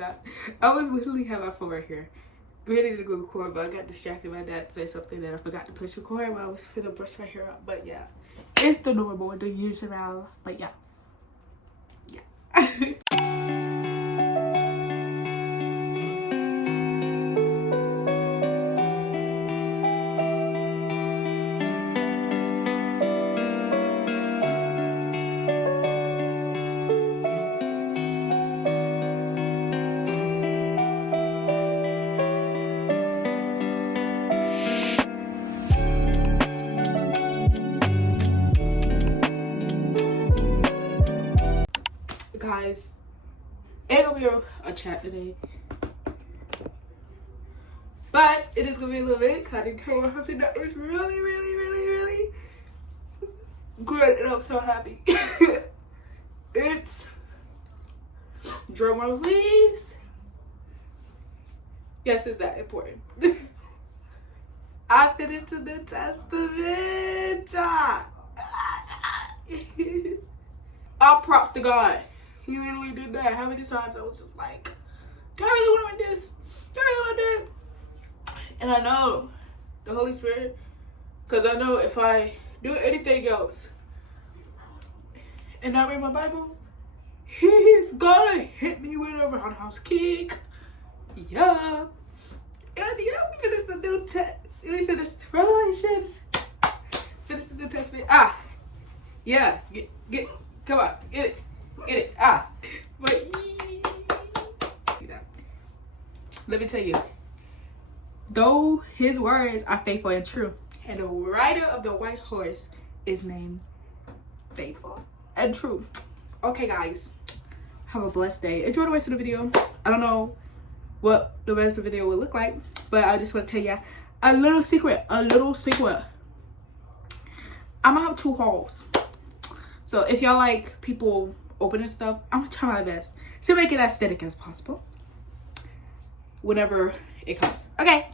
god. I was literally having my phone right here. Ready to go record, but I got distracted. My dad said something that I forgot to push record while I was finna brush my hair out. But yeah, it's the normal, the usual. But yeah. Guys, ain't gonna be a chat today, but it is gonna be a little bit kind of something that is really good, and I'm so happy. It's drum roll please. Yes, it's that important. I finished the New Testament. All props to God. He literally did that. How many times I was just like, do I really want to write this? Do I really want to do it? And I know the Holy Spirit, because I know if I do anything else and not read my Bible, he's gonna hit me with a roundhouse kick. Yeah. And yeah, we finished the New Testament. We finished Revelations. Finished the New Testament. Yeah. Get come on. Get it. Get it. But let me tell you, though his words are faithful and true, and the rider of the white horse is named Faithful and True. Okay, guys, have a blessed day. Enjoy the rest of the video. I don't know what the rest of the video will look like, but I just want to tell you a little secret. I'm gonna have 2 hauls. So if y'all like people opening stuff, I'm gonna try my best to make it as aesthetic as possible whenever it comes. Okay.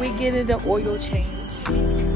We getting the oil change.